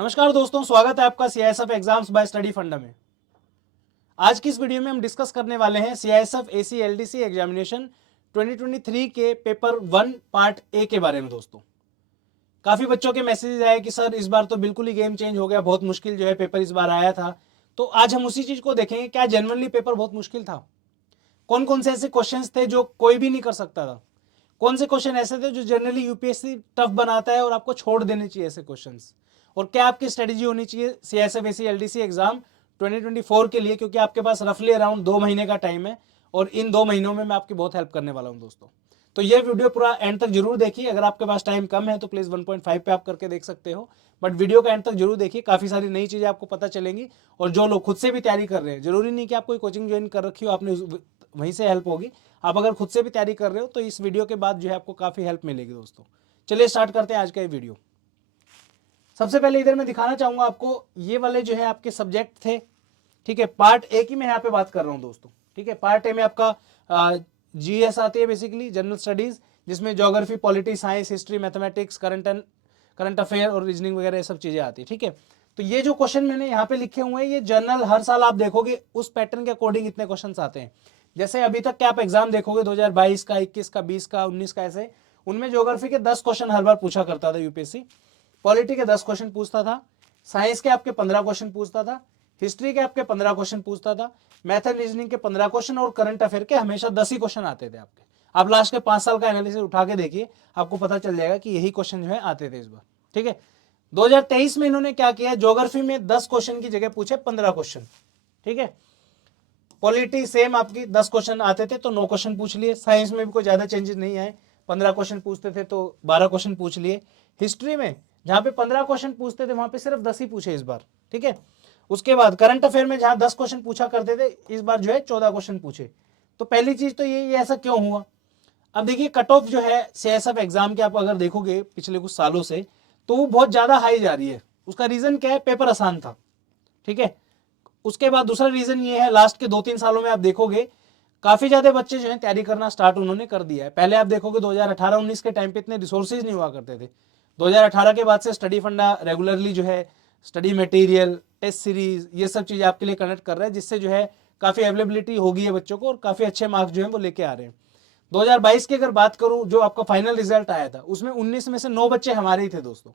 नमस्कार दोस्तों, स्वागत है आपका सीआईएसएफ एग्जाम्स बाय स्टडी फंडा में। आज की इस वीडियो में हम डिस्कस करने वाले हैं सीआईएसएफ एसी एलडीसी एग्जामिनेशन 2023 के पेपर 1 पार्ट ए के बारे में। दोस्तों, काफ़ी बच्चों के मैसेजेस आए कि सर इस बार तो बिल्कुल ही गेम चेंज हो गया, बहुत मुश्किल जो है पेपर इस बार आया था। तो आज हम उसी चीज़ को देखेंगे, क्या जेन्युइनली पेपर बहुत मुश्किल था, कौन कौन से ऐसे क्वेश्चन थे जो कोई भी नहीं कर सकता था, कौन से क्वेश्चन ऐसे थे जो जनरली यूपीएससी टफ बनाता है और आपको छोड़ देने चाहिए ऐसे क्वेश्चंस, और क्या आपकी स्ट्रेटजी होनी चाहिए सीआईएसएफ एसी एलडीसी एग्जाम 2024 के लिए, क्योंकि आपके पास रफली अराउंड 2 महीने का टाइम है और इन 2 महीनों में मैं आपकी बहुत हेल्प करने वाला हूं दोस्तों। तो ये वीडियो पूरा एंड तक जरूर देखिए। अगर आपके पास टाइम कम है तो प्लीज़ 1.5 पे आप करके देख सकते हो, बट वीडियो का एंड तक जरूर देखिए, काफ़ी सारी नई चीज़ें आपको पता चलेंगी। और जो लोग खुद से भी तैयारी कर रहे हैं, जरूरी नहीं कि आप कोई कोचिंग ज्वाइन कर रखी हो, आपने वहीं से हेल्प होगी। आप अगर खुद से भी तैयारी कर रहे हो तो इस वीडियो के बाद जो है आपको काफ़ी हेल्प मिलेगी दोस्तों। चलिए स्टार्ट करते हैं आज का ये वीडियो। सबसे पहले इधर मैं दिखाना चाहूंगा आपको, ये वाले जो है आपके सब्जेक्ट थे, ठीक है। पार्ट ए की मैं यहाँ पे बात कर रहा हूँ दोस्तों, ठीक है। पार्ट ए में आपका जीएस आती है, बेसिकली जनरल स्टडीज, जिसमें geography, polity, science, history, mathematics, current affair और रीजनिंग वगैरह ये सब चीजें आती है, ठीक है। तो ये जो क्वेश्चन मैंने यहाँ पे लिखे हुए हैं, ये जनरल हर साल आप देखोगे उस पैटर्न के अकॉर्डिंग इतने क्वेश्चन आते हैं। जैसे अभी तक के आप एग्जाम देखोगे 2022 का, 21 का, 20 का, 19 का, ऐसे उनमें ज्योग्राफी के 10 क्वेश्चन हर बार पूछा करता था यूपीएससी, पॉलिटी के 10 क्वेश्चन पूछता था, साइंस के आपके 15 क्वेश्चन पूछता था, हिस्ट्री के आपके 15 क्वेश्चन पूछता था, मैथ एंड रीजनिंग के 15 क्वेश्चन, और करंट अफेयर के हमेशा 10 ही क्वेश्चन आते थे आपके। आप लास्ट के 5 साल का एनालिसिस उठा के देखिए, आपको पता चल जाएगा कि यही क्वेश्चन जो है आते थे इस बार, ठीक है। 2023 में इन्होंने क्या किया, ज्योग्राफी में 10 क्वेश्चन की जगह पूछे 15 क्वेश्चन, ठीक है। पॉलिटी सेम आपकी 10 क्वेश्चन आते थे तो 9 क्वेश्चन पूछ लिए। साइंस में भी कोई ज्यादा चेंजेस नहीं आए, 15 क्वेश्चन पूछते थे तो 12 क्वेश्चन पूछ लिए। हिस्ट्री में जहां पे 15 क्वेश्चन पूछते थे वहां पे सिर्फ 10 ही पूछे इस बार, ठीक है। उसके बाद करंट अफेयर में जहां 10 क्वेश्चन पूछा करते थे, इस बार जो है 14 क्वेश्चन पूछे। तो पहली चीज तो ये ऐसा क्यों हुआ। अब देखिए, कट ऑफ जो है सीआईएसएफ एग्जाम के आप अगर देखोगे पिछले कुछ सालों से, तो वो बहुत ज्यादा हाई जा रही है। उसका रीजन क्या है, पेपर आसान था, ठीक है। उसके बाद दूसरा रीजन ये है, लास्ट के 2-3 सालों में आप देखोगे काफी ज्यादा बच्चे जो है तैयारी करना स्टार्ट उन्होंने कर दिया है। पहले आप देखोगे 2018-19 के टाइम पे इतने रिसोर्सेज नहीं हुआ करते थे। 2018 के बाद से स्टडी फंडा रेगुलरली जो है स्टडी मटेरियल, टेस्ट सीरीज, ये सब चीजें आपके लिए कनेक्ट कर रहा है, जिससे जो है काफी अवेलेबिलिटी हो गई है बच्चों को और काफी अच्छे मार्क्स जो है वो लेके आ रहे हैं। 2022 की अगर बात करूं, जो आपका फाइनल रिजल्ट आया था, उसमें 19 में से 9 बच्चे हमारे ही थे दोस्तों।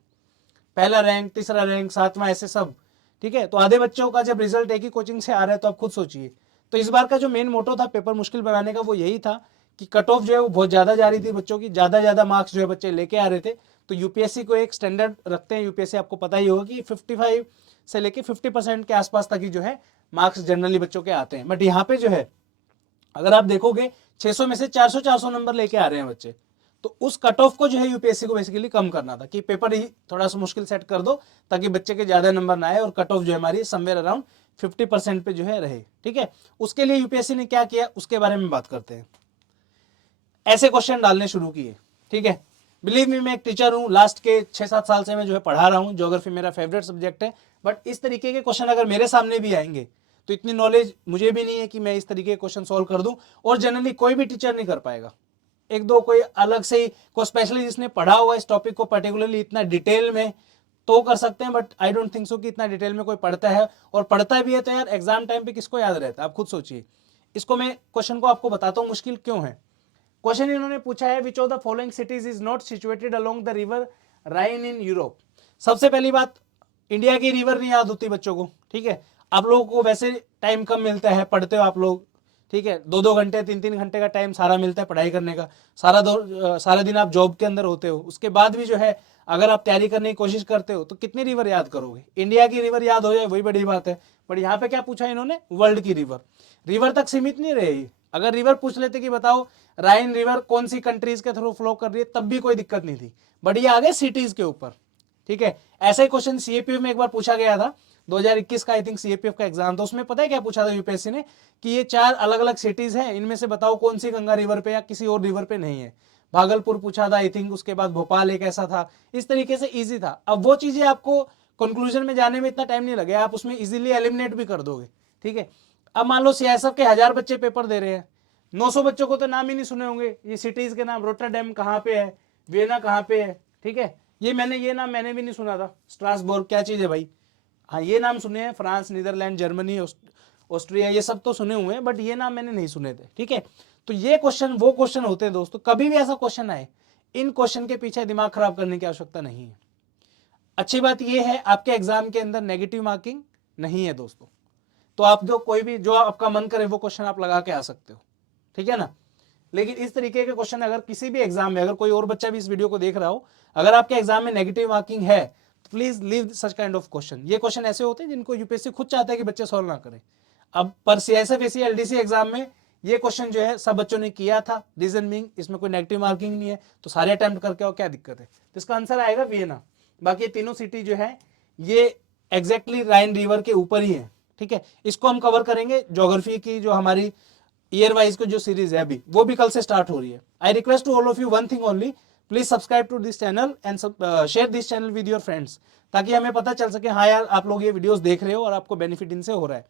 पहला रैंक, तीसरा रैंक, 7वां, ऐसे सब, ठीक है। तो आधे बच्चों का जब रिजल्ट एक ही कोचिंग से आ रहा है तो आप खुद सोचिए। तो इस बार का जो मेन मोटो था पेपर मुश्किल बनाने का, वो यही था कि कट ऑफ जो है वो बहुत ज्यादा जा रही थी बच्चों की, ज्यादा मार्क्स जो है बच्चे लेके आ रहे थे। तो यूपीएससी को एक स्टैंडर्ड रखते हैं, यूपीएससी आपको पता ही होगा कि 55 से लेके 50% के आसपास तक ही जो है मार्क्स जनरली बच्चों के आते हैं। बट यहाँ पे जो है अगर आप देखोगे 600 में से 400 नंबर लेके आ रहे हैं बच्चे। तो उस कट ऑफ को जो है यूपीएससी को बेसिकली कम करना था कि पेपर ही थोड़ा सा मुश्किल सेट कर दो ताकि बच्चे के ज्यादा नंबर ना आए और कट ऑफ जो है हमारी समवेयर अराउंड 50% पे जो है रहे, ठीक है। उसके लिए यूपीएससी ने क्या किया उसके बारे में बात करते हैं। ऐसे क्वेश्चन डालने शुरू किए, ठीक है। बिलीव मी, मैं एक टीचर हूँ, लास्ट के 6-7 साल से मैं जो है पढ़ा रहा हूँ, ज्योग्राफी मेरा फेवरेट सब्जेक्ट है। बट इस तरीके के क्वेश्चन अगर मेरे सामने भी आएंगे तो इतनी नॉलेज मुझे भी नहीं है कि मैं इस तरीके के क्वेश्चन सॉल्व कर दूं, और जनरली कोई भी टीचर नहीं कर पाएगा। एक दो कोई अलग से ही कोई स्पेशली जिसने पढ़ा हुआ इस टॉपिक को पर्टिकुलरली इतना डिटेल में तो कर सकते हैं, but I don't think so कि इतना डिटेल में कोई पढ़ता है। और पढ़ता भी है तो यार एग्जाम टाइम पे किसको याद रहता है, आप खुद सोचिए। इसको मैं क्वेश्चन को आपको बताता हूँ मुश्किल क्यों है। क्वेश्चन इन्होंने पूछा है, which of the following cities is not situated along the river Rhine in Europe. सबसे पहली बात, इंडिया की रिवर नहीं याद होती बच्चों को, ठीक है। आप लोगों को वैसे टाइम कम मिलता है, पढ़ते हो आप लोग, ठीक है। 2-2 घंटे 3-3 घंटे का टाइम सारा मिलता है पढ़ाई करने का, सारा दिन आप जॉब के अंदर होते हो। उसके बाद भी जो है अगर आप तैयारी करने की कोशिश करते हो तो कितनी रिवर याद करोगे। इंडिया की रिवर याद हो जाए वही बड़ी बात है। बट यहाँ पे क्या पूछा इन्होंने, वर्ल्ड की रिवर। रिवर तक सीमित नहीं रही। अगर रिवर पूछ लेते कि बताओ राइन रिवर कौन सी कंट्रीज के थ्रू फ्लो कर रही है, तब भी कोई दिक्कत नहीं थी। बट ये आ गए सिटीज के ऊपर, ठीक है। ऐसा ही क्वेश्चन सीएपीएफ में एक बार पूछा गया था, 2021 का आई थिंक सीएपीएफ का एग्जाम था। उसमें पता है क्या पूछा था यूपीएससी ने, कि ये 4 अलग अलग सिटीज हैं, इनमें से बताओ कौन सी गंगा रिवर पे या किसी और रिवर पे नहीं है। भागलपुर पूछा था आई थिंक, उसके बाद भोपाल एक ऐसा था। इस तरीके से इजी था। अब वो चीजें आपको कंक्लूजन में जाने में इतना टाइम नहीं लगे, आप उसमें इजीली एलिमिनेट भी कर दोगे, ठीक है। अब मान लो सीआईएसएफ के 1000 बच्चे पेपर दे रहे हैं, 900 बच्चों को तो नाम ही नहीं सुने होंगे ये सिटीज के नाम। रोटरडैम कहाँ पे है, वियना कहाँ पे है, ठीक है। ये नाम मैंने भी नहीं सुना था, स्ट्रासबर्ग क्या चीज़ है भाई? हाँ ये नाम सुने हैं, फ्रांस, नीदरलैंड, जर्मनी, ऑस्ट्रिया, ये सब तो सुने हुए हैं, बट ये नाम मैंने नहीं सुने थे। ठीक है, तो ये क्वेश्चन वो क्वेश्चन होते हैं दोस्तों, कभी भी ऐसा क्वेश्चन आए, इन क्वेश्चन के पीछे दिमाग खराब करने की आवश्यकता नहीं है। अच्छी बात यह है आपके एग्जाम के अंदर नेगेटिव मार्किंग नहीं है दोस्तों, तो आप जो कोई भी जो आपका मन करे वो क्वेश्चन आप लगा के आ सकते हो, ठीक है ना। लेकिन इस तरीके के क्वेश्चन अगर किसी भी एग्जाम में, अगर कोई और बच्चा भी इस वीडियो को देख रहा हो, अगर आपके एग्जाम में नेगेटिव मार्किंग है, तो please leave such kind of question. ये क्वेश्चन ऐसे होते हैं जिनको यूपीएससी खुद चाहता है कि बच्चे सॉल्व ना करें। अब पर सीआईएसएफ एसी एलडीसी एग्जाम में ये क्वेश्चन जो है सब बच्चों ने किया था, रीजन बीइंग इसमें कोई नेगेटिव मार्किंग नहीं है, तो सारे अटेम्प्ट करके आओ, क्या दिक्कत है। तो इसका आंसर आएगा वियना। बाकी तीनों सिटी जो है ये एग्जैक्टली राइन रिवर के ऊपर ही है। ठीक है, इसको हम कवर करेंगे। ज्योग्राफी की जो हमारी ईयर वाइज को जो सीरीज है अभी, वो भी कल से स्टार्ट हो रही है। I request to all of you one thing only, please subscribe to this channel and share this channel with your friends, ताकि हमें पता चल सके हाँ यार आप लोग ये वीडियोस देख रहे हो और आपको बेनिफिट इनसे हो रहा है।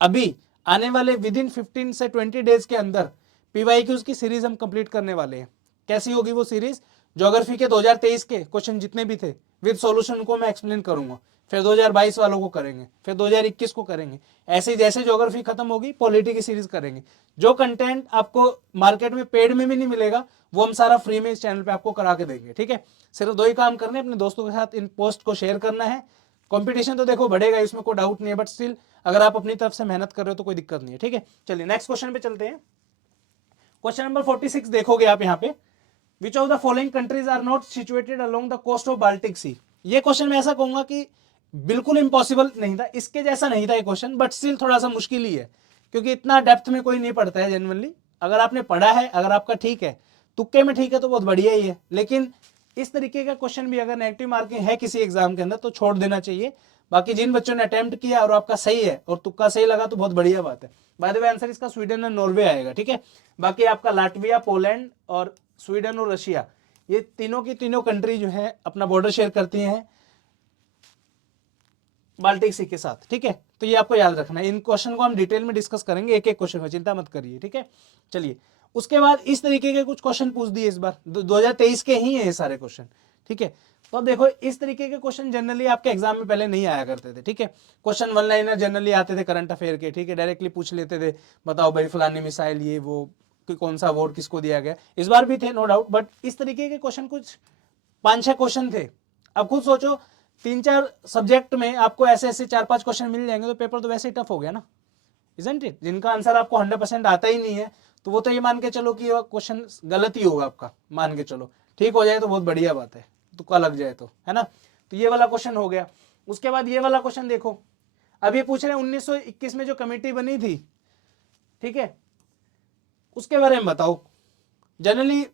अभी आने वाले विद इन 15 से 20 डेज के अंदर पीवाईक्यूज की सीरीज हम कंप्लीट करने वाले हैं। कैसी होगी वो सीरीज? ज्योग्राफी के 2023 के क्वेश्चन जितने भी थे विद सॉल्यूशन को मैं एक्सप्लेन करूंगा, फिर 2022 वालों को करेंगे, फिर 2021 को करेंगे। ऐसे जैसे ज्योग्राफी खत्म होगी पॉलिटी की सीरीज करेंगे। जो कंटेंट आपको मार्केट में पेड में भी नहीं मिलेगा वो हम सारा फ्री में इस चैनल पे आपको करा के देंगे। ठीक है, सिर्फ दो ही काम करने, अपने दोस्तों के साथ इन पोस्ट को शेयर करना है। कंपटीशन तो देखो बढ़ेगा, इसमें कोई डाउट नहीं है, बट स्टिल अगर आप अपनी तरफ से मेहनत कर रहे हो तो कोई दिक्कत नहीं है। ठीक है, चलिए नेक्स्ट क्वेश्चन पे चलते हैं। क्वेश्चन नंबर 46 देखोगे आप यहाँ पे, which of the following countries are not situated along the coast of Baltic Sea. ये क्वेश्चन मैं ऐसा कहूंगा कि बिल्कुल इंपॉसिबल नहीं था, इसके जैसा नहीं था ये क्वेश्चन, बट स्टिल थोड़ा सा मुश्किल ही है, क्योंकि इतना डेप्थ में कोई नहीं पढ़ता है जेन्युइनली। अगर आपने पढ़ा है, अगर आपका ठीक है, तुक्के में ठीक है तो बहुत बढ़िया ही है, लेकिन इस तरीके का क्वेश्चन भी अगर नेगेटिव मार्किंग है किसी एग्जाम के अंदर तो छोड़ देना चाहिए। बाकी जिन बच्चों ने अटेम्प्ट किया और आपका सही है और तुक्का सही लगा तो बहुत बढ़िया बात है। बाय द वे आंसर इसका स्वीडन और नॉर्वे आएगा। ठीक है, बाकी आपका लाटविया, पोलैंड और स्वीडन और रशिया, ये तीनों की तीनों कंट्री जो है अपना बॉर्डर शेयर करती हैं बाल्टिक सी के साथ। ठीक है, तो ये आपको याद रखना है। इन क्वेश्चन को हम डिटेल में डिस्कस करेंगे एक एक क्वेश्चन में, चिंता मत करिए। ठीक है, चलिए उसके बाद इस तरीके के कुछ क्वेश्चन पूछ दिए इस बार, 2023 के ही है ये सारे क्वेश्चन। ठीक है, तो अब देखो इस तरीके के क्वेश्चन जनरली आपके एग्जाम में पहले नहीं आया करते थे। ठीक है, क्वेश्चन वन लाइनर जनरली आते थे करंट अफेयर के। ठीक है, डायरेक्टली पूछ लेते थे, बताओ भाई फलानी मिसाइल ये वो, कि कौन सा अवार्ड किसको दिया गया। इस बार भी थे नो डाउट, बट इस तरीके के क्वेश्चन कुछ 5-6 क्वेश्चन थे। अब खुद सोचो 3-4 सब्जेक्ट में आपको ऐसे ऐसे 4-5 क्वेश्चन मिल जाएंगे तो पेपर तो वैसे ही टफ हो गया ना, इजंट इट। जिनका आंसर आपको 100% आता ही नहीं है तो वो तो ये मान के चलो कि वो क्वेश्चन गलत ही होगा आपका, मान के चलो। ठीक हो जाए तो बहुत बढ़िया बात है, तुक्का लग जाए तो, है ना। तो ये वाला क्वेश्चन हो गया। उसके बाद ये वाला क्वेश्चन देखो, अब ये पूछ रहे हैं 1921 में जो कमेटी बनी थी, ठीक है, उसके बारे में बताओ। जनरली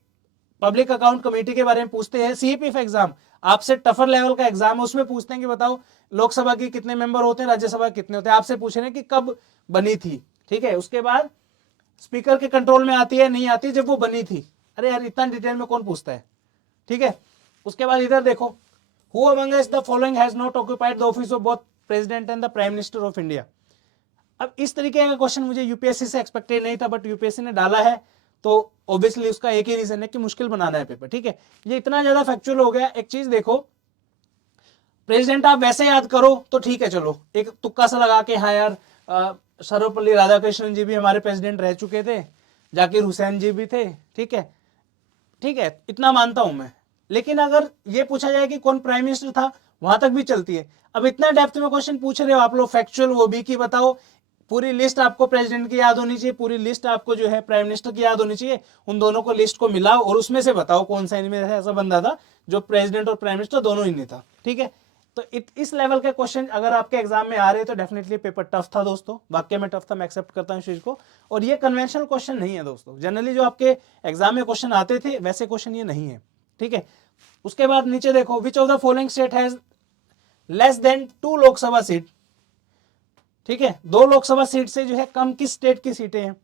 पब्लिक अकाउंट कमेटी के बारे में पूछते हैं। सीपीएफ एग्जाम आपसे टफर लेवल का एग्जाम है, उसमें पूछते हैं कि बताओ लोकसभा के कितने मेंबर होते हैं, राज्यसभा के कितने होते हैं। आपसे पूछ रहे हैं कि कब बनी थी। ठीक है, उसके बाद स्पीकर के कंट्रोल में आती है नहीं आती जब वो बनी थी। अरे यार इतना डिटेल में कौन पूछता है। ठीक है, उसके बाद इधर देखो, who among the following has not occupied the office of both president and the prime minister of India. अब इस तरीके का क्वेश्चन मुझे यूपीएससी से एक्सपेक्टेड नहीं था, बट यूपीएससी ने डाला है तो ऑब्वियसली उसका एक ही रीजन है कि मुश्किल बनाना है पेपर। ठीक है, ये इतना ज्यादा फैक्चुअल हो गया। एक चीज देखो, प्रेसिडेंट आप वैसे याद करो तो ठीक है, चलो एक तुक्का सा लगा के हाँ यार सर्वपल्ली राधाकृष्णन जी भी हमारे प्रेसिडेंट रह चुके थे, जाकिर हुसैन जी भी थे। ठीक है, ठीक है, इतना मानता हूं मैं। लेकिन अगर ये पूछा जाए कि कौन प्राइम मिनिस्टर था, वहां तक भी चलती है। अब इतना डेप्थ में क्वेश्चन पूछ रहे हो आप लोग फैक्चुअल, वो भी कि बताओ पूरी लिस्ट आपको प्रेसिडेंट की याद होनी चाहिए, पूरी लिस्ट आपको जो है प्राइम मिनिस्टर की याद होनी चाहिए। उन दोनों को लिस्ट को मिलाओ और उसमें से बताओ कौन सा इनमें ऐसा बंदा था जो प्रेसिडेंट और प्राइम मिनिस्टर दोनों ही नहीं था। ठीक है, तो इस लेवल के क्वेश्चन अगर आपके एग्जाम में आ रहे हैं तो डेफिनेटली पेपर टफ था दोस्तों, वाकई में टफ था, मैं एक्सेप्ट करता हूं इस चीज को। और ये कन्वेंशनल क्वेश्चन नहीं है दोस्तों, जनरली जो आपके एग्जाम में क्वेश्चन आते थे वैसे क्वेश्चन ये नहीं है। ठीक है, उसके बाद नीचे देखो, विच of the following state has less than 2 Lok Sabha seat. ठीक है, 2 लोकसभा सीट से जो है कम किस स्टेट की सीटें हैं।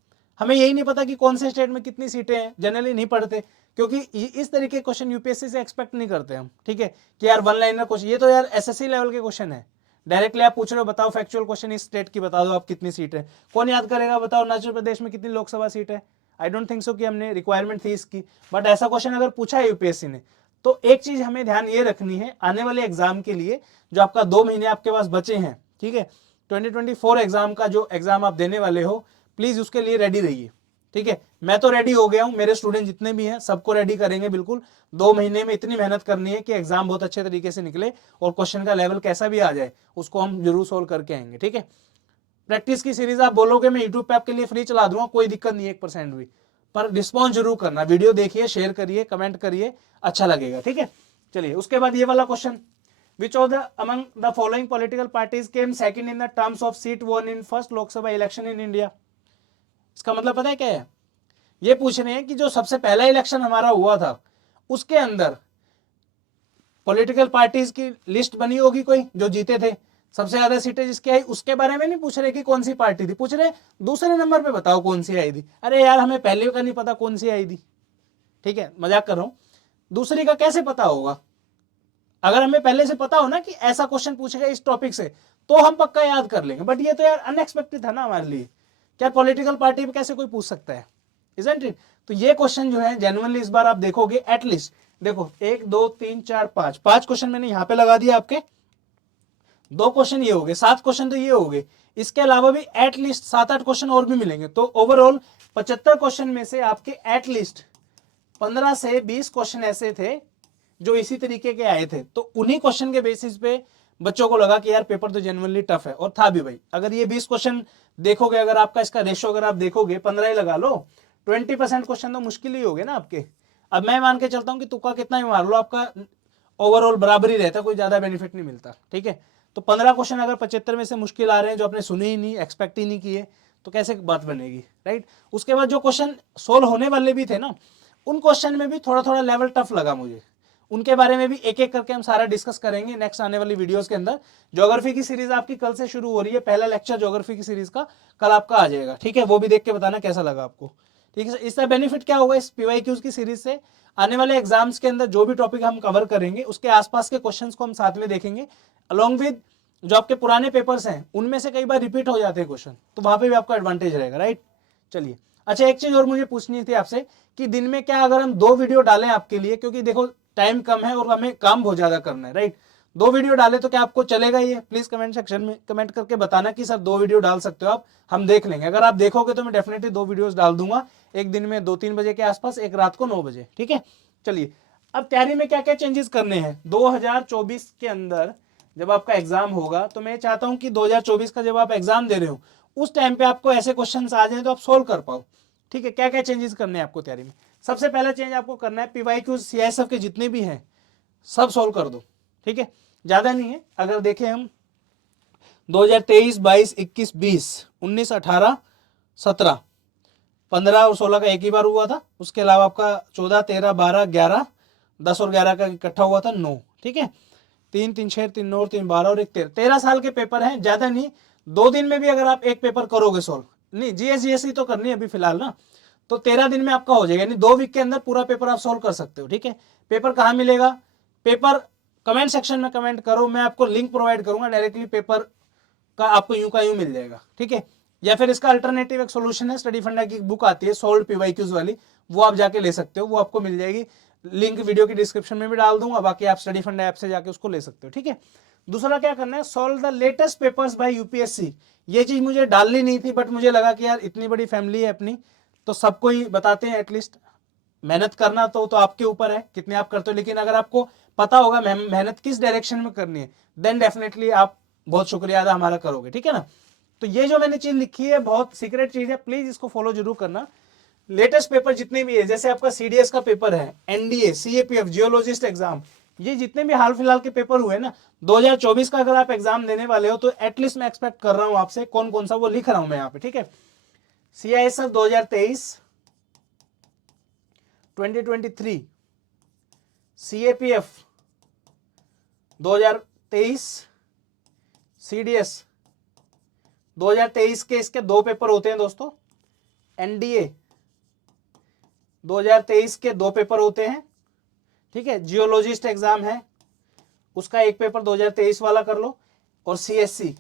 हमें यही नहीं पता कि कौन से स्टेट में कितनी सीटें हैं, जनरली नहीं पढ़ते, क्योंकि इस तरीके के क्वेश्चन यूपीएससी से एक्सपेक्ट नहीं करते हम। ठीक है, कि यार वन लाइनर क्वेश्चन, ये तो यार एसएससी लेवल के क्वेश्चन है। डायरेक्टली आप पूछ रहे हो बताओ फैक्चुअल क्वेश्चन इस स्टेट की बता दो आप कितनी सीट है, कौन याद करेगा। बताओ अरुणाचल प्रदेश में कितनी लोकसभा सीट है, आई डोंट थिंक सो कि हमने रिक्वायरमेंट थी इसकी। बट ऐसा क्वेश्चन अगर पूछा है यूपीएससी ने तो एक चीज हमें ध्यान ये रखनी है, आने वाले एग्जाम के लिए जो आपका 2 महीने आपके पास बचे हैं, ठीक है, 2024 एग्जाम का जो एग्जाम आप देने वाले हो, प्लीज उसके लिए रेडी रहिए, ठीक है। मैं तो रेडी हो गया हूं, मेरे स्टूडेंट जितने भी हैं सबको रेडी करेंगे बिल्कुल। 2 महीने में इतनी मेहनत करनी है कि एग्जाम बहुत अच्छे तरीके से निकले और क्वेश्चन का लेवल कैसा भी आ जाए उसको हम जरूर सोल्व करके आएंगे, ठीक है। प्रैक्टिस की सीरीज आप बोलोगे मैं यूट्यूब पे आपके लिए फ्री चला दूंगा, कोई दिक्कत नहीं है 1% भी, पर रिस्पॉन्स जरूर करना, वीडियो देखिए, शेयर करिए, कमेंट करिए, अच्छा लगेगा, ठीक है। चलिए उसके बाद ये वाला question, which of the among the following political parties came second in the terms of seat won in first Lok Sabha election in India. इसका मतलब पता है क्या है, ये पूछ रहे हैं कि जो सबसे पहला इलेक्शन हमारा हुआ था उसके अंदर पॉलिटिकल पार्टीज की लिस्ट बनी होगी कोई जो जीते थे, सबसे ज्यादा सीटें जिसकी आई, उसके बारे में नहीं पूछ रहे कि कौन सी पार्टी थी, पूछ रहे दूसरे नंबर पे बताओ कौन सी आई थी। अरे यार हमें पहले का नहीं पता कौन सी आई थी, ठीक है, मजाक कर रहा हूं, दूसरी का कैसे पता होगा। अगर हमें पहले से पता हो ना कि ऐसा क्वेश्चन पूछेगा इस टॉपिक से तो हम पक्का याद कर लेंगे, बट ये तो यार अनएक्सपेक्टेड था ना हमारे लिए, क्या पॉलिटिकल पार्टी पे कैसे कोई पूछ सकता है, इजंट इट। तो ये क्वेश्चन जो है जेन्युइनली इस बार आप देखोगे एटलीस्ट, देखो 1 2 3 4 5 क्वेश्चन मैंने यहाँ पे लगा दिया आपके, 2 क्वेश्चन ये हो गए, 7 क्वेश्चन तो ये हो गए, इसके अलावा भी एटलीस्ट 7-8 क्वेश्चन और भी मिलेंगे। तो ओवरऑल 75 क्वेश्चन में से आपके एटलीस्ट 15 से 20 क्वेश्चन ऐसे थे जो इसी तरीके के आए थे। तो उन्हीं क्वेश्चन के बेसिस पे बच्चों को लगा कि यार पेपर तो जेन्युइनली टफ है, और था भी भाई। अगर ये 20 क्वेश्चन देखोगे, अगर आपका इसका रेशो अगर आप देखोगे 15 ही लगा लो, 20% क्वेश्चन तो मुश्किल ही हो गए ना आपके। अब मैं मान के चलता हूं कि तुक्का कितना भी मार लो आपका ओवरऑल बराबर ही रहता, कोई ज्यादा बेनिफिट नहीं मिलता, ठीक है। तो 15 क्वेश्चन अगर 75 में से मुश्किल आ रहे हैं जो आपने सुने ही नहीं, एक्सपेक्ट ही नहीं किए, तो कैसे बात बनेगी, राइट। उसके बाद जो क्वेश्चन सोल्व होने वाले भी थे ना, उन क्वेश्चन में भी थोड़ा थोड़ा लेवल टफ लगा मुझे, उनके बारे में भी एक एक करके हम सारा डिस्कस करेंगे नेक्स्ट आने वाली वीडियोस के अंदर। ज्योग्राफी की सीरीज आपकी कल से शुरू हो रही है, पहला लेक्चर ज्योग्राफी की सीरीज का कल आपका आ जाएगा, ठीक है, वो भी देख के बताना कैसा लगा आपको, ठीक है। इसका बेनिफिट क्या होगा इस पीवाईक्यूज की सीरीज से, आने वाले एग्जाम्स के अंदर जो भी टॉपिक हम कवर करेंगे उसके आसपास के क्वेश्चंस को हम साथ में देखेंगे, अलॉन्ग विद जो आपके पुराने पेपर्स हैं उनमें से कई बार रिपीट हो जाते हैं क्वेश्चन, तो वहां पे भी आपका एडवांटेज रहेगा, राइट। चलिए अच्छा, एक चीज और मुझे पूछनी थी आपसे कि दिन में क्या अगर हम 2 वीडियो डालें आपके लिए, क्योंकि देखो टाइम कम है और हमें काम बहुत ज्यादा करना है, राइट। 2 वीडियो डाले तो क्या आपको चलेगा ये, प्लीज कमेंट सेक्शन में कमेंट करके बताना कि सर 2 वीडियो डाल सकते हो आप, हम देख लेंगे। अगर आप देखोगे तो मैं डेफिनेटली 2 वीडियोस डाल दूंगा, एक दिन में 2-3 बजे के आसपास, एक रात को 9 बजे, ठीक है। चलिए अब तैयारी में क्या क्या चेंजेस करने हैं 2024 के अंदर जब आपका एग्जाम होगा, तो मैं चाहता हूं कि 2024 का जब आप एग्जाम दे रहे हो उस टाइम पे आपको ऐसे क्वेश्चन आ जाए तो आप सोल्व कर पाओ, ठीक है। क्या क्या चेंजेस करने हैं आपको तैयारी में, सबसे पहला चेंज आपको करना है पीवाईक्यूज सीआईएसएफ के जितने भी हैं सब सोल्व कर दो, ठीक है, ज्यादा नहीं है। अगर देखें हम 2023, 22, 21, 20, 19, 18, 17, 15 और 16 का एक ही बार हुआ था, उसके अलावा आपका 14, 13, 12, 11, 10 और 11 का इकट्ठा हुआ था 9, ठीक है। 3, 3, 6, 3, 9, 3, 12 और 1, 13 साल के पेपर हैं, ज्यादा नहीं। 2 दिन में भी अगर आप एक पेपर करोगे सोल्व, नहीं जीएसजीएसई तो करनी है अभी फिलहाल ना, तो 13 दिन में आपका हो जाएगा, यानी 2 वीक के अंदर पूरा पेपर आप सोल्व कर सकते हो, ठीक है। पेपर कहाँ मिलेगा, पेपर कमेंट सेक्शन में कमेंट करो, मैं आपको लिंक प्रोवाइड करूंगा, डायरेक्टली पेपर का आपको यूं का यूं मिल जाएगा, ठीक है। या फिर इसका अल्टरनेटिव एक सोल्यूशन है, स्टडी फंडा की बुक आती है सोल्व पीवाईक्यूज वाली, वो आप जाके ले सकते हो, वो आपको मिल जाएगी, लिंक वीडियो की डिस्क्रिप्शन में भी डाल दूंगा, बाकी आप स्टडी फंडा ऐप से जाके उसको ले सकते हो, ठीक है। दूसरा क्या करना है, solve the latest papers bye UPSC. ये चीज मुझे डालनी नहीं थी, बट मुझे लगा कि यार इतनी बड़ी फैमिली है अपनी, तो सबको ही बताते हैं, एटलीस्ट मेहनत करना तो आपके ऊपर है कितने आप करते हो, लेकिन अगर आपको पता होगा मेहनत किस डायरेक्शन में करनी है, देन डेफिनेटली आप बहुत शुक्रिया अदा हमारा करोगे, ठीक है ना। तो ये जो मैंने चीज लिखी है बहुत सीक्रेट चीज है, प्लीज इसको फॉलो जरूर करना। लेटेस्ट पेपर जितने भी है, जैसे आपका सीडीएस का पेपर है, एनडीए, सीएपीएफ, जियोलॉजिस्ट एग्जाम, ये जितने भी हाल फिलहाल के पेपर हुए ना 2024 का अगर आप एग्जाम देने वाले हो, तो एटलीस्ट मैं एक्सपेक्ट कर रहा हूं आपसे कौन कौन सा, वो लिख रहा हूं मैं यहाँ पे, ठीक है। सीआईएसएफ 2023, 2023, सीएपीएफ 2023, सीडीएस 2023 के इसके 2 पेपर होते हैं दोस्तों, एनडीए 2023 के 2 पेपर होते हैं, ठीक है। जियोलॉजिस्ट एग्जाम है, उसका एक पेपर 2023 वाला कर लो, और सीएससी,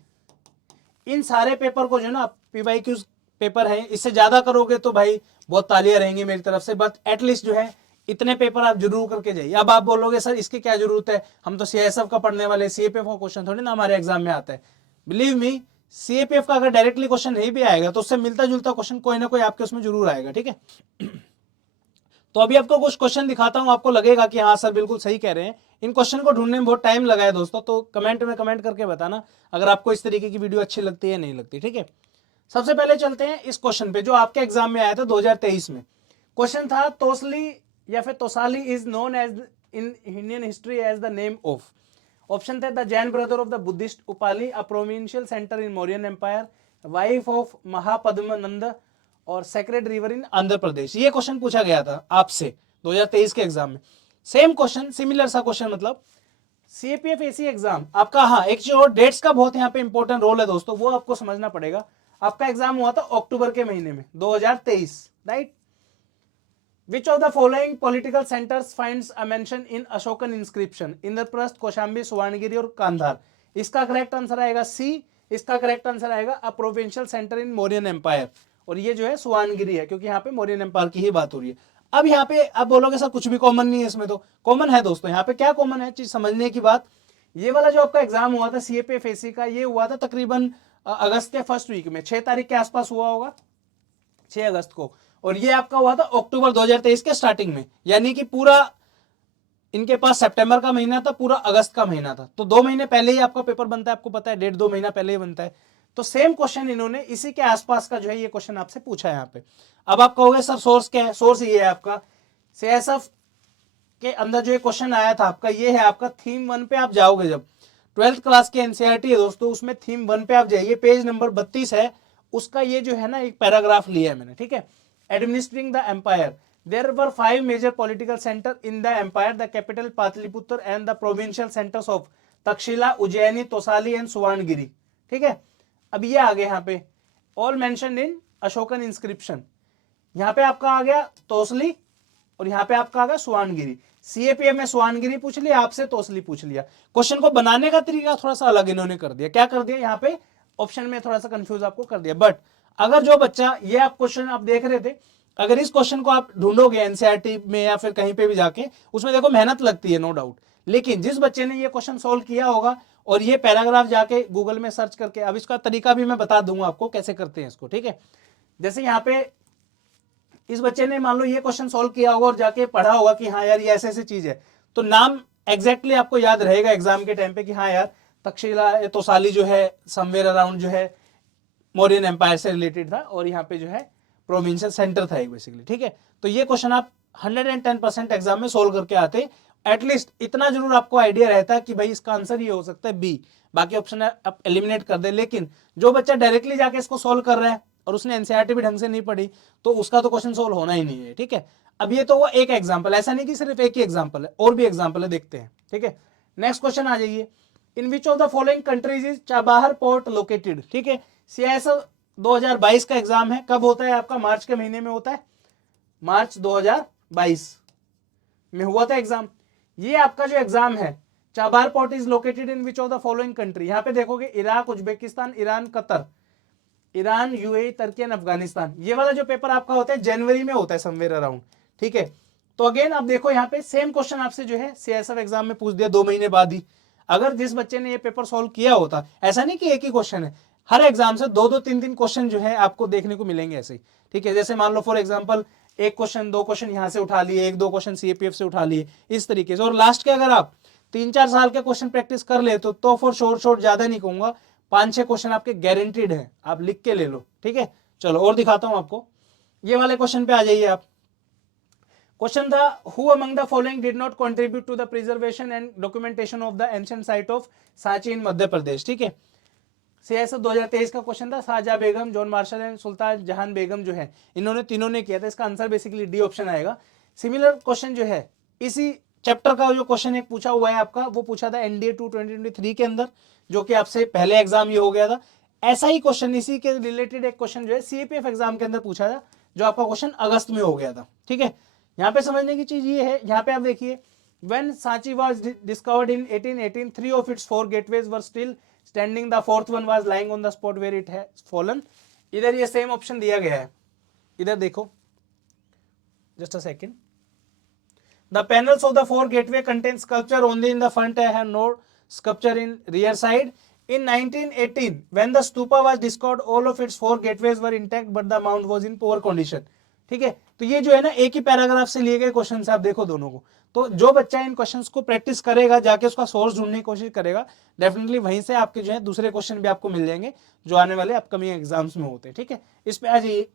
इन सारे पेपर को जो ना पीवाईक्यूज पेपर है, इससे ज्यादा करोगे तो भाई बहुत तालियां रहेंगी मेरी तरफ से, बट एटलीस्ट जो है इतने पेपर आप जरूर करके जाइए। अब आप बोलोगे सर इसकी क्या जरूरत है, हम तो सीआईएसएफ का पढ़ने वाले, सीएपीएफ का क्वेश्चन थोड़ी ना हमारे एग्जाम में आता है। बिलीव मी, सीएपीएफ का अगर डायरेक्टली क्वेश्चन नहीं भी आएगा तो उससे मिलता जुलता क्वेश्चन कोई ना कोई आपके उसमें जरूर आएगा, ठीक है। तो अभी आपको कुछ क्वेश्चन दिखाता हूं, आपको लगेगा कि हाँ सर बिल्कुल सही कह रहे हैं। इन क्वेश्चन को ढूंढने में बहुत टाइम लगा है दोस्तों, तो कमेंट में कमेंट करके बताना अगर आपको इस तरीके की वीडियो अच्छी लगती है या नहीं लगती, ठीक है। सबसे पहले चलते हैं इस क्वेश्चन पे जो आपके एग्जाम में आया था 2023 में। क्वेश्चन था तोसली या फिर Tosali is known as in Indian history as the name of. Option थे the Jain brother of the Buddhist Upali, a provincial centre in Mauryan empire, wife of Mahapadmananda और sacred river in Andhra Pradesh. ये क्वेश्चन पूछा गया था आपसे 2023 के एग्जाम में। सेम क्वेश्चन, सिमिलर सा क्वेश्चन, मतलब सीएपीएफ एसी एग्जाम आपका। हाँ, एक चीज और, डेट्स का बहुत यहाँ पे इंपॉर्टेंट रोल है दोस्तों, वो आपको समझना पड़ेगा। आपका एग्जाम हुआ था अक्टूबर के महीने में 2023, right. Which of the following political centres finds a mention in Ashokan inscription, Indraprastha, Kaushambi, Suvarnagiri और कांधार। इसका करेक्ट आंसर आएगा सी। इसका करेक्ट आंसर आएगा a provincial centre in Mauryan empire, और ये जो है सुवर्णगिरी है, क्योंकि यहाँ पे मौर्यन एम्पायर की ही बात हो रही है। अब यहाँ पे आप बोलोगे सर कुछ भी कॉमन नहीं है इसमें, तो कॉमन है दोस्तों। यहाँ पे क्या कॉमन है, चीज समझने की बात। ये वाला जो आपका एग्जाम हुआ था सीएपीएफ एसी का, ये हुआ था तकरीबन अगस्त के फर्स्ट वीक में, 6 तारीख के आसपास हुआ होगा, 6 अगस्त को। और ये आपका हुआ था अक्टूबर 2023 के स्टार्टिंग में, यानी कि पूरा इनके पास सितंबर का महीना था, पूरा अगस्त का महीना था। तो 2 महीने पहले ही आपका पेपर बनता है, आपको पता है, 1.5-2 महीना पहले ही बनता है। तो सेम क्वेश्चन इन्होंने इसी के आसपास का जो है ये क्वेश्चन आपसे पूछा है यहाँ पे। अब आप कहोगे सर सोर्स क्या है, सोर्स ये है आपका सीएसएफ के अंदर जो ये क्वेश्चन आया था आपका, ये है आपका थीम 1 पे आप जाओगे, जब 12th क्लास की एनसीईआरटी है दोस्तों, उसमें थीम 1 पे आप जाइए, पेज नंबर 32 है, उसका ये जो है ना एक पैराग्राफ लिया है मैंने, ठीक है। Administering the empire, there were 5 major political centre in the empire, the capital Pataliputra and the provincial centres of Takshashila, Ujjaini, Tosali and Suvarnagiri, ठीक है। अब ये आ गया यहाँ पे all mention in Ashokan inscription, यहाँ पे आपका आ गया तोसली और यहाँ पे आपका आ गया सुवर्णगिरी। सीएपीएफ में सुवर्णगिरी पूछ लिया आपसे, तोसली पूछ लिया। क्वेश्चन को बनाने का तरीका थोड़ा सा अलग इन्होंने कर दिया। क्या कर दिया यहाँ पे, ऑप्शन में थोड़ा सा कंफ्यूज आपको कर दिया। बट अगर जो बच्चा ये आप क्वेश्चन आप देख रहे थे, अगर इस क्वेश्चन को आप ढूंढोगे एनसीईआरटी में या फिर कहीं पे भी जाके, उसमें देखो मेहनत लगती है, नो डाउट। लेकिन जिस बच्चे ने ये क्वेश्चन सोल्व किया होगा और ये पैराग्राफ जाके गूगल में सर्च करके, अब इसका तरीका भी मैं बता दूंगा आपको कैसे करते हैं इसको, ठीक है। जैसे यहाँ पे इस बच्चे ने मान लो ये क्वेश्चन सोल्व किया होगा और जाके पढ़ा होगा कि हाँ यार ये ऐसे ऐसी चीज है, तो नाम एग्जैक्टली आपको याद रहेगा एग्जाम के टाइम पे कि हाँ यार तक्षशिला तोसाली जो है समवेयर अराउंड जो है मौर्यन एम्पायर से रिलेटेड था, और यहाँ पे जो है प्रोविंशियल सेंटर था एक बेसिकली, ठीक है। तो ये क्वेश्चन आप 110% एग्जाम में सोल्व करके आते, एटलीस्ट इतना जरूर आपको आइडिया रहता है कि भाई इसका आंसर ये हो सकता है बी, बाकी ऑप्शन आप एलिमिनेट कर दे। लेकिन जो बच्चा डायरेक्टली जाके इसको सोल्व कर रहा है और उसने एनसीईआरटी भी ढंग से नहीं पढ़ी, तो उसका तो क्वेश्चन सोल्व होना ही नहीं है, ठीक है। अब ये तो वो एक एग्जाम्पल, ऐसा नहीं कि सिर्फ एक ही एग्जाम्पल है, और भी एग्जाम्पल है, देखते हैं, ठीक है। नेक्स्ट क्वेश्चन आ जाइए, in which of the following countries is Chabahar port located, ठीक है। सीआईएसएफ 2022 का एग्जाम है, कब होता है आपका, मार्च के महीने में होता है, मार्च 2022 में हुआ था एग्जाम। ये आपका जो एग्जाम है, Chabahar port is located in which of the following country, यहां पे देखोगे Iraq, Uzbekistan, Iran, Qatar, Iran, UAE, Turkey and Afghanistan. ये वाला जो पेपर आपका होता है जनवरी में होता है समवेयर अराउंड, ठीक है। तो अगेन आप देखो यहाँ पे सेम क्वेश्चन आपसे जो है सीएसएफ एग्जाम में पूछ दिया 2 महीने बाद ही। अगर जिस बच्चे ने ये पेपर सॉल्व किया होता, ऐसा नहीं कि एक ही क्वेश्चन है, हर एग्जाम से 2-2, 3-3 क्वेश्चन जो है आपको देखने को मिलेंगे ऐसे ही, ठीक है। जैसे मान लो फॉर एग्जाम्पल एक क्वेश्चन 2 क्वेश्चन यहाँ से उठा लिए, 1-2 क्वेश्चन सीएपीएफ से उठा लिए, इस तरीके से। और लास्ट के अगर आप 3-4 साल के क्वेश्चन प्रैक्टिस कर ले तो फॉर शोर ज्यादा नहीं कहूंगा, 5-6 क्वेश्चन आपके गारंटीड है, आप लिख के ले लो, ठीक है। चलो और दिखाता हूं आपको, ये वाले क्वेश्चन पे आ जाइए आप। क्वेश्चन था who among the following did not contribute to the preservation and documentation of the ancient site of Sanchi in Madhya Pradesh, ठीक है। सीएसएफ 2023 का क्वेश्चन था, Shahjahan Begum, John Marshall and Sultan Jahan Begum जो है, इन्होंने तीनों ने किया था। इसका आंसर बेसिकली डी ऑप्शन आएगा। सिमिलर क्वेश्चन जो है इसी चैप्टर का जो क्वेश्चन एक पूछा हुआ है आपका, वो पूछा था एनडीए 2 2023 के अंदर, जो कि आपसे पहले एग्जाम ये हो गया था। ऐसा ही क्वेश्चन इसी के रिलेटेड एक क्वेश्चन जो है सीएपीएफ एग्जाम के अंदर पूछा था, जो आपका क्वेश्चन अगस्त में हो गया था, ठीक है। यहाँ पे समझने की चीज ये है, यहाँ पे आप देखिए, when Sanchi was discovered in 1818, 3 of its 4 gateways were still standing, the 4th one was lying on the spot where it has fallen। इधर ये सेम ऑप्शन दिया गया है, इधर देखो, just a second, the panels of the 4 gateway contain sculpture only in the front have no sculpture in rear side. In 1918, when the stupa was discovered, all of its 4 gateways were intact, but the mount was in poor condition. ठीक है, तो ये जो है ना एक ही paragraph से लिए गए क्वेश्चन आप देखो दोनों को. तो जो बच्चा इन क्वेश्चंस को प्रैक्टिस करेगा, जाके उसका सोर्स ढूंढने की कोशिश करेगा, डेफिनेटली वहीं से आपके जो है दूसरे क्वेश्चन भी आपको मिल जाएंगे जो आने वाले अपकमिंग एग्जाम्स में होते हैं. ठीक है, इस पे आ जाइए.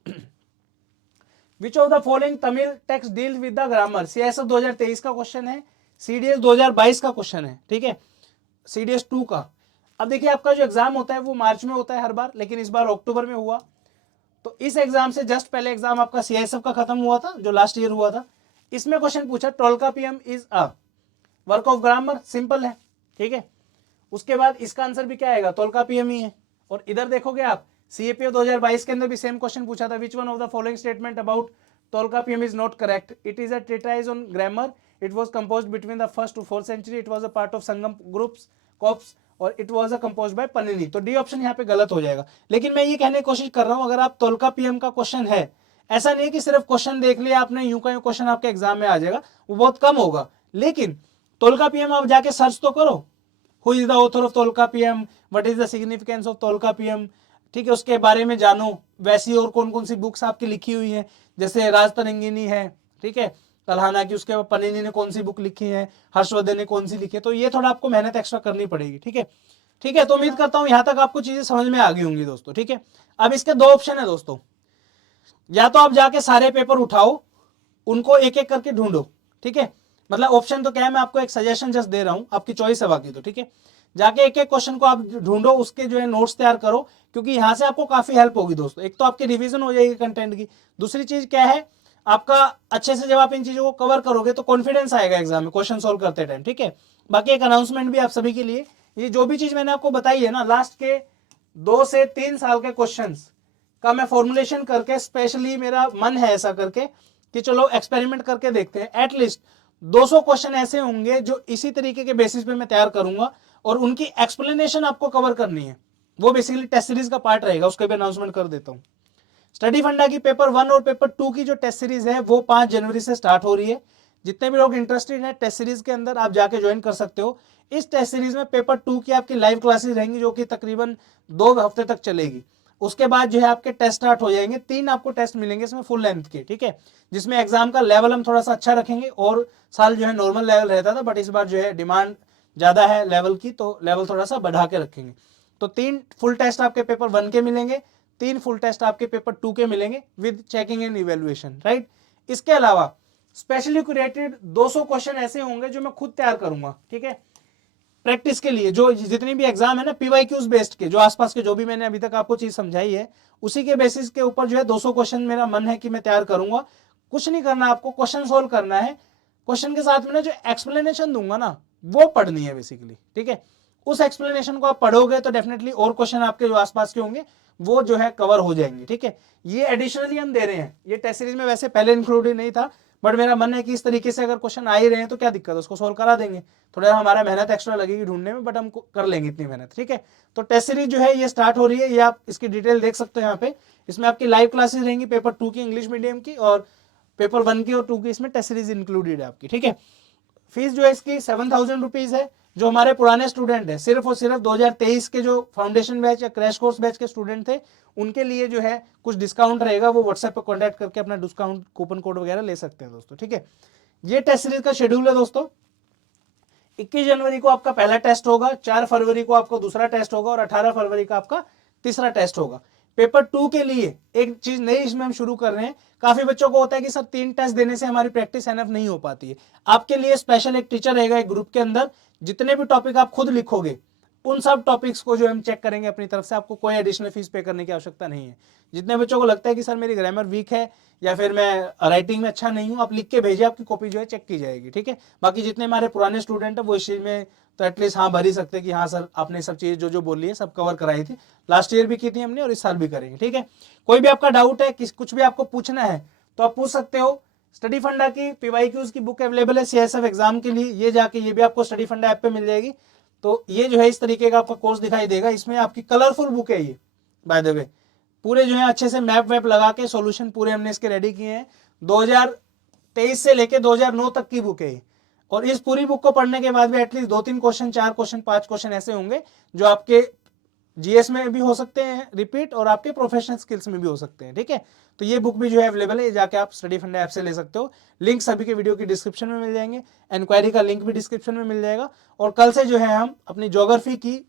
विच of the following Tamil text deal with the grammar. CSF 2023 का क्वेश्चन है, सीडीएस 2022 का क्वेश्चन है. ठीक है, सीडीएस 2 का. अब देखिए आपका जो एग्जाम होता है वो मार्च में होता है हर बार, लेकिन इस बार अक्टूबर में हुआ. तो इस एग्जाम से जस्ट पहले एग्जाम आपका सीआईएसएफ का खत्म हुआ था जो लास्ट ईयर हुआ था. इसमें क्वेश्चन पूछा Tolkappiyam is a work of grammar. Simple है. ठीक है, उसके बाद इसका आंसर भी क्या आएगा, टोल्कापियम ही है. और इधर देखोगे आप सीएपीएफ 2022 के अंदर भी सेम क्वेश्चन पूछा था. Which one of the following statement about Tolkappiyam is not correct. It is a treatise on grammar. It was composed between the 1st to 4th century. It was a part of Sangam groups corpus और it was a compose by Panini. तो D option यहाँ पे गलत हो जाएगा. लेकिन मैं ये कहने की कोशिश कर रहा हूँ, अगर आप टोल्कापियम का क्वेश्चन है, ऐसा नहीं है कि सिर्फ क्वेश्चन देख लिया आपने, यूं का यूं क्वेश्चन आपके एग्जाम में आ जाएगा, वो बहुत कम होगा. लेकिन टोल्कापियम आप जाके सर्च तो करो, who is the author of Tolkappiyam, what is the significance of Tolkappiyam. ठीक है, उसके बारे में जानो. वैसी और कौन कौन सी बुक्स आपकी लिखी हुई है, जैसे राजतरंगिनी है, ठीक है, कल्हाना की, उसके बाद पनिनी ने कौन सी बुक लिखी है, हर्षवर्धन ने कौन सी लिखी है. तो ये थोड़ा आपको मेहनत एक्स्ट्रा करनी पड़ेगी. ठीक है, ठीक है. तो उम्मीद करता हूं यहां तक आपको चीजें समझ में आ गई होंगी दोस्तों. ठीक है, अब इसके दो ऑप्शन है दोस्तों. या तो आप जाके सारे पेपर उठाओ, उनको एक एक करके ढूंढो. ठीक है, मतलब ऑप्शन तो क्या है, मैं आपको एक सजेशन जस्ट दे रहा हूं, आपकी चॉइस है बाकी. तो ठीक है, जाके एक एक क्वेश्चन को आप ढूंढो, उसके जो है नोट्स तैयार करो, क्योंकि यहां से आपको काफी हेल्प होगी दोस्तों. एक तो आपकी रिवीजन हो जाएगी कंटेंट की. दूसरी चीज क्या है, आपका अच्छे से जब आप इन चीजों को कवर करोगे तो कॉन्फिडेंस आएगा एग्जाम में क्वेश्चन सोल्व करते टाइम. ठीक है, बाकी एक अनाउंसमेंट भी आप सभी के लिए, ये जो भी चीज मैंने आपको बताई है ना, लास्ट के 2 से 3 साल के क्वेश्चंस का मैं फॉर्मुलेशन करके, स्पेशली मेरा मन है ऐसा करके कि चलो एक्सपेरिमेंट करके देखते हैं. एटलीस्ट 200 क्वेश्चन ऐसे होंगे जो इसी तरीके के बेसिस पे मैं तैयार करूंगा, और उनकी एक्सप्लेनेशन आपको कवर करनी है. वो बेसिकली टेस्ट सीरीज का पार्ट रहेगा, उसका भी अनाउंसमेंट कर देता हूं. स्टडी फंडा की पेपर 1 और पेपर 2 की जो टेस्ट सीरीज है वो 5 जनवरी से स्टार्ट हो रही है. जितने भी लोग इंटरेस्टेड हैं टेस्ट सीरीज के अंदर, आप जाके ज्वाइन कर सकते हो. इस टेस्ट सीरीज में पेपर 2 की आपकी लाइव क्लासेस रहेंगी जो कि तकरीबन 2 हफ्ते तक चलेगी. उसके बाद जो है आपके टेस्ट स्टार्ट हो जाएंगे. 3 आपको टेस्ट मिलेंगे इसमें फुल लेंथ के. ठीक है, जिसमें एग्जाम का लेवल हम थोड़ा सा अच्छा रखेंगे. और साल जो है नॉर्मल लेवल रहता था, बट इस बार जो है डिमांड ज्यादा है लेवल की, तो लेवल थोड़ा सा बढ़ा के रखेंगे. तो 3 फुल टेस्ट आपके पेपर 1 के मिलेंगे, 3 फुल टेस्ट आपके पेपर 2 के मिलेंगे with checking and evaluation. Right, इसके अलावा स्पेशली क्रिएटेड 200 क्वेश्चन ऐसे होंगे जो मैं खुद तैयार करूंगा. ठीक है, प्रैक्टिस के लिए, जो जितनी भी एग्जाम है ना पीवाईक्यूज बेस्ड के, जो आसपास के जो भी मैंने अभी तक आपको चीज समझाई है, उसी के बेसिस के ऊपर जो है 200 क्वेश्चन मेरा मन है कि मैं तैयार करूंगा. कुछ नहीं करना, आपको क्वेश्चन सोल्व करना है. क्वेश्चन के साथ में ना जो एक्सप्लेनेशन दूंगा ना, वो पढ़नी है बेसिकली. ठीक है, उस एक्सप्लेनेशन को आप पढ़ोगे तो डेफिनेटली और क्वेश्चन आपके जो आसपास के होंगे वो जो है कवर हो जाएंगे. ठीक है, ये एडिशनली हम दे रहे हैं. ये टेस्ट सीरीज में वैसे पहले इंक्लूडेड नहीं था, बट मेरा मन है कि इस तरीके से अगर क्वेश्चन आ ही रहे हैं तो क्या दिक्कत है, उसको सोल्व करा देंगे. थोड़ा हमारा मेहनत एक्स्ट्रा लगेगी ढूंढने में, बट हम कर लेंगे इतनी मेहनत. ठीक है, तो टेस्ट सीरीज जो है ये स्टार्ट हो रही है. ये आप इसकी डिटेल देख सकते हो यहाँ पे. इसमें आपकी लाइव क्लासेस रहेंगी पेपर 2 की इंग्लिश मीडियम की, और पेपर 1 की और 2 की इसमें टेस्ट सीरीज इंक्लूडेड है आपकी. ठीक है, फीस जो है इसकी 7,000 रुपीज है. जो हमारे पुराने स्टूडेंट है, सिर्फ और सिर्फ 2023 के जो फाउंडेशन बैच या क्रैश कोर्स बैच के स्टूडेंट थे, उनके लिए जो है कुछ डिस्काउंट रहेगा. वो व्हाट्सएप पे कांटेक्ट करके अपना डिस्काउंट कूपन कोड वगैरह ले सकते हैं दोस्तों. ठीक है, ये टेस्ट सीरीज का शेड्यूल है दोस्तों. 21 जनवरी को आपका पहला टेस्ट होगा, 4 फरवरी को आपको दूसरा टेस्ट होगा, और 18 फरवरी का आपका तीसरा टेस्ट होगा. पेपर 2 के लिए एक चीज नई इसमें हम शुरू कर रहे हैं. काफी बच्चों को होता है कि सर 3 टेस्ट देने से हमारी प्रैक्टिस एनफ नहीं हो पाती है. आपके लिए स्पेशल एक टीचर रहेगा एक ग्रुप के अंदर. जितने भी टॉपिक आप खुद लिखोगे उन सब टॉपिक्स को जो हम चेक करेंगे अपनी तरफ से. आपको कोई एडिशनल फीस पे करने की आवश्यकता नहीं है. जितने बच्चों को लगता है कि सर मेरी ग्रामर वीक है या फिर मैं राइटिंग में अच्छा नहीं हूं, आप लिख के भेजिए, आपकी कॉपी जो है चेक की जाएगी. ठीक है, बाकी जितने हमारे पुराने स्टूडेंट है वो इस चीज में तो एटलीस्ट हाँ भर ही सकते हैं कि हाँ सर आपने सब चीज जो जो बोली है सब कवर कराई थी. लास्ट ईयर भी की थी हमने और इस साल भी करेंगे. ठीक है, कोई भी आपका डाउट है, कुछ भी आपको पूछना है तो आप पूछ सकते हो. स्टडी फंडा की पीवाईक्यूज की बुक अवेलेबल है सीएसएफ एग्जाम के लिए. ये जाके ये भी आपको स्टडी फंडा ऐप पे मिल जाएगी. तो ये जो है इस तरीके का आपका कोर्स दिखाई देगा. इसमें आपकी कलरफुल बुक है ये, बाय द वे. पूरे जो है अच्छे से मैप वैप लगा के सॉल्यूशन पूरे हमने इसके रेडी किए हैं. 2023 से लेके 2009 तक की बुक है ये। और इस पूरी बुक को पढ़ने के बाद भी एटलीस्ट 2-3 क्वेश्चन, 4 क्वेश्चन, 5 क्वेश्चन ऐसे होंगे जो आपके जीएस में भी हो सकते हैं रिपीट, और आपके प्रोफेशनल स्किल्स में भी हो सकते हैं। ठीक है, तो ये बुक भी जो है अवेलेबल है, जाके आप स्टडी फंडा ऐप से ले सकते हो। लिंक सभी के वीडियो की डिस्क्रिप्शन में मिल जाएंगे, इंक्वायरी का लिंक भी डिस्क्रिप्शन में मिल जाएगा। और कल से जो है हम अपनी ज्योग्राफी की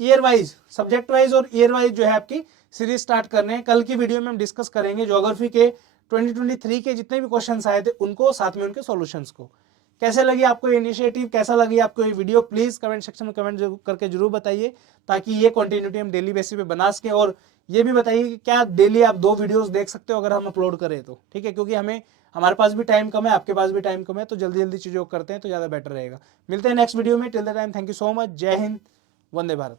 ईयर वाइज, सब्जेक्ट वाइज और ईयर वाइज जो है आपकी सीरीज स्टार्ट कर रहे हैं। कल की वीडियो में हम डिस्कस करेंगे ज्योग्राफी के 2023 के जितने भी क्वेश्चंस आए थे उनको, साथ में उनके सॉल्यूशंस को। कैसे लगी आपको ये इनिशिएटिव, कैसा लगी आपको ये वीडियो, प्लीज कमेंट सेक्शन में कमेंट करके जरूर बताइए, ताकि ये कंटिन्यूटी हम डेली बेसिस पे बना सके। और ये भी बताइए कि क्या डेली आप 2 वीडियोस देख सकते हो अगर हम अपलोड करें तो। ठीक है, क्योंकि हमारे पास भी टाइम कम है, आपके पास भी टाइम कम है, तो जल्दी जल्दी चीज़ों को करते हैं तो ज़्यादा बेटर रहेगा। मिलते हैं नेक्स्ट वीडियो में। Till the time, thank you so much. जय हिंद, वंदे भारत।